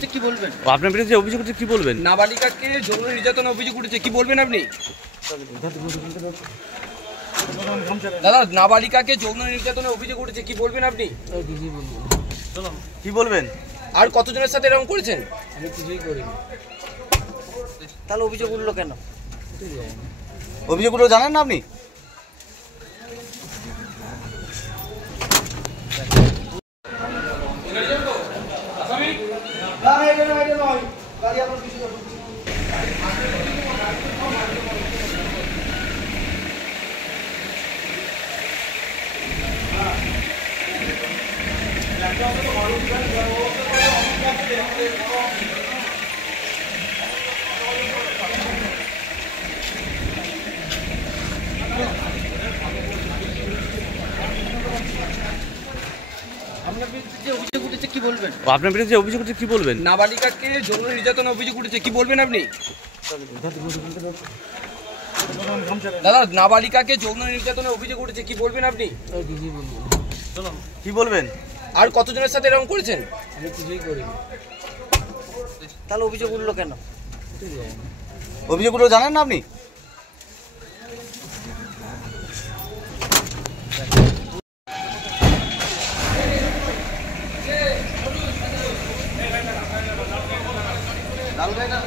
উঠেছে কি বলবেন? আপনার বিরুদ্ধে অভিযোগ উঠেছে কি বলবেন? নাবালিকাকে যৌন নির্যাতনের অভিযোগ উঠেছে কি বলবেন আপনি? দাদা, নাবালিকাকে যৌন নির্যাতনের অভিযোগ উঠেছে কি বলবেন আপনি? কি বলবেন? আর কতজনের সাথে এরকম করেছেন? আমি কিছুই করিনি। তাহলে অভিযোগ উঠলো কেন? অভিযোগগুলো জানেন না আপনি? আপনার বিরুদ্ধে যে অভিযোগ উঠেছে কি বলবেন? আপনার বিরুদ্ধে অভিযোগ উঠেছে কি বলবেন? নাবালিকাকে যৌন নির্যাতনের অভিযোগ উঠেছে কি বলবেন আপনি? দাদা, নাবালিকাকে যৌন নির্যাতনের অভিযোগ উঠেছে কি বলবেন আপনি? কি বলবেন? আর কতজনের সাথে এরকম করেছেন? আমি কিছুই করিনি। তাহলে অভিযোগ উঠলো কেন? অভিযোগগুলো জানেন না আপনি? লাল ভাই না